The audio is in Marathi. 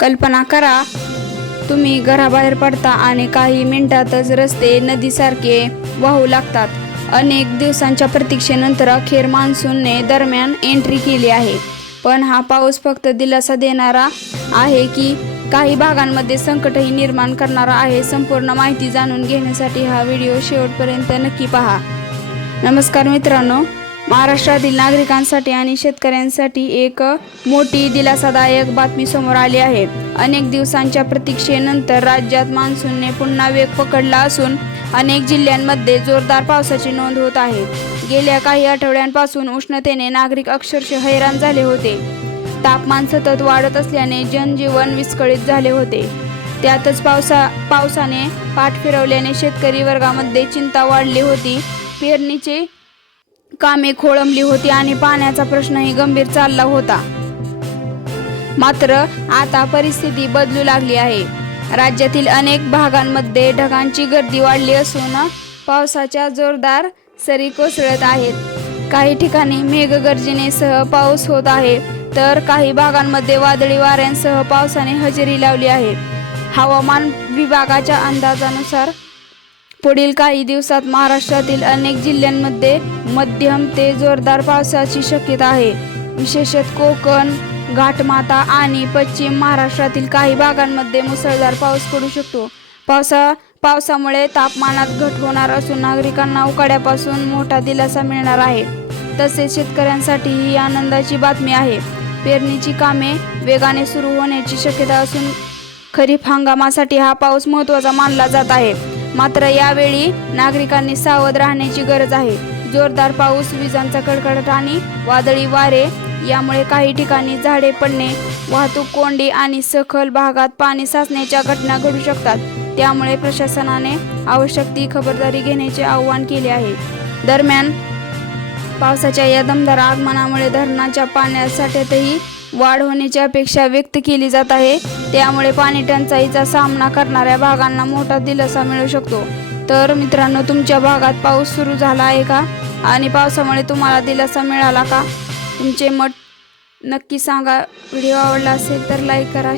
कल्पना करा, तुम्ही घराबाहेर पडता आणि काही मिनिटातच रस्ते नदीसारखे वाहू लागतात. अनेक दिवसांच्या प्रतीक्षेनंतर अखेर मान्सूनने दरम्यान एंट्री केली आहे. पण हा पाऊस फक्त दिलासा देणारा आहे की काही भागांमध्ये संकटही निर्माण करणारा आहे? संपूर्ण माहिती जाणून घेण्यासाठी हा व्हिडिओ शेवटपर्यंत नक्की पहा. नमस्कार मित्रांनो, महाराष्ट्रातील नागरिकांसाठी आणि शेतकऱ्यांसाठी एक मोठी दिलासादायक बातमी समोर आली आहे. अनेक दिवसांच्या प्रतीक्षेनंतर राज्यात मान्सूनने पुन्हा वेग पकडला असून अनेक जिल्ह्यांमध्ये जोरदार पावसाची नोंद होत आहे. गेल्या काही आठवड्यांपासून उष्णतेने नागरिक अक्षरशः हैराण झाले होते. तापमान सतत वाढत असल्याने जनजीवन विस्कळीत झाले होते. त्यातच पावसाने पाठ फिरवल्याने शेतकरी वर्गामध्ये चिंता वाढली होती. पेरणीची कामे खोळंबली होती आणि पाण्याचा प्रश्नही गंभीर चालला होता. मात्र आता परिस्थिती बदलू लागली आहे. राज्यातील अनेक भागांमध्ये ढगांची गर्दी वाढली असून पावसाच्या जोरदार सरी कोसळत आहेत. काही ठिकाणी मेघगर्जनेसह पाऊस होत आहे, तर काही भागांमध्ये वादळी वाऱ्यांसह पावसाने हजेरी लावली आहे. हवामान विभागाच्या अंदाजानुसार पुढील काही दिवसात महाराष्ट्रातील अनेक जिल्ह्यांमध्ये मध्यम ते जोरदार पावसाची शक्यता आहे. विशेषतः कोकण, घाटमाथा आणि पश्चिम महाराष्ट्रातील काही भागांमध्ये मुसळधार पाऊस पडू शकतो. पावसामुळे तापमानात घट होणार असून नागरिकांना उकाड्यापासून मोठा दिलासा मिळणार आहे. तसेच शेतकऱ्यांसाठी ही आनंदाची बातमी आहे. पेरणीची कामे वेगाने सुरू होण्याची शक्यता असून खरीप हंगामासाठी हा पाऊस महत्त्वाचा मानला जात आहे. मात्र यावेळी नागरिकांनी सावध राहण्याची गरज आहे. जोरदार पाऊस, विजांचा कडकडाट आणि वादळी वारे यामुळे काही ठिकाणी झाडे पडणे, वाहतूक कोंडी आणि सखल भागात पाणी साचण्याच्या घटना घडू शकतात. त्यामुळे प्रशासनाने आवश्यक ती खबरदारी घेण्याचे आवाहन केले आहे. दरम्यान पावसाच्या या दमदार आगमनामुळे धरणाच्या पाण्यासाठ्यातही वाढ होण्याची अपेक्षा व्यक्त केली जात आहे. त्यामुळे पाणी टंचाईचा सामना करणाऱ्या भागांना मोठा दिलासा मिळू शकतो. तर मित्रांनो, तुमच्या भागात पाऊस सुरू झाला आहे का? आणि पावसामुळे तुम्हाला दिलासा मिळाला का? तुमचे मत नक्की सांगा. व्हिडिओ आवडला असेल तर लाईक करा.